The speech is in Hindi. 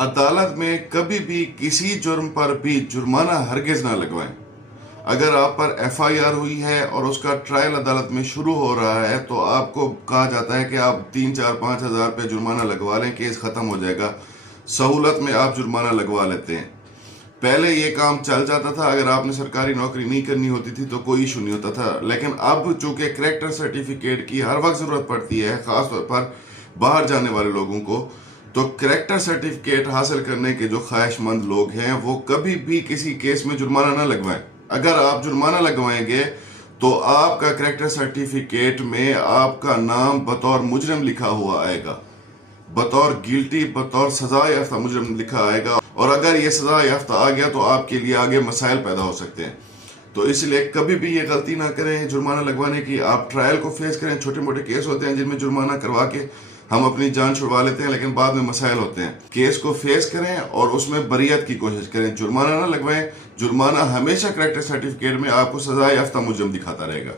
अदालत में कभी भी किसी जुर्म पर भी जुर्माना हरगिज ना लगवाएं। अगर आप पर एफआईआर हुई है और उसका ट्रायल अदालत में शुरू हो रहा है तो आपको कहा जाता है कि आप 3, 4, 5 हज़ार पे जुर्माना लगवा लें, केस खत्म हो जाएगा। सहूलत में आप जुर्माना लगवा लेते हैं। पहले ये काम चल जाता था, अगर आपने सरकारी नौकरी नहीं करनी होती थी तो कोई इशू नहीं होता था। लेकिन अब चूंकि करैक्टर सर्टिफिकेट की हर वक्त जरूरत पड़ती है, खासतौर पर बाहर जाने वाले लोगों को, तो करैक्टर सर्टिफिकेट हासिल करने के जो ख्वाहिशमंद लोग हैं वो कभी भी किसी केस में जुर्माना ना लगवाएं। अगर आप जुर्माना लगवाएंगे तो आपका करैक्टर सर्टिफिकेट में आपका नाम बतौर मुजरिम लिखा हुआ आएगा, बतौर गिल्टी, बतौर सजा याफ्ता मुजरिम लिखा आएगा। और अगर ये सजा याफ्ता आ गया तो आपके लिए आगे मसाइल पैदा हो सकते हैं। तो इसलिए कभी भी ये गलती ना करें जुर्माना लगवाने की। आप ट्रायल को फेस करें। छोटे मोटे केस होते हैं जिनमें जुर्माना करवा के हम अपनी जान छुड़वा लेते हैं, लेकिन बाद में मसाइल होते हैं। केस को फेस करें और उसमें बरियत की कोशिश करें, जुर्माना ना लगवाएं। जुर्माना हमेशा करैक्टर सर्टिफिकेट में आपको सजा याफ्ता मुजरिम दिखाता रहेगा।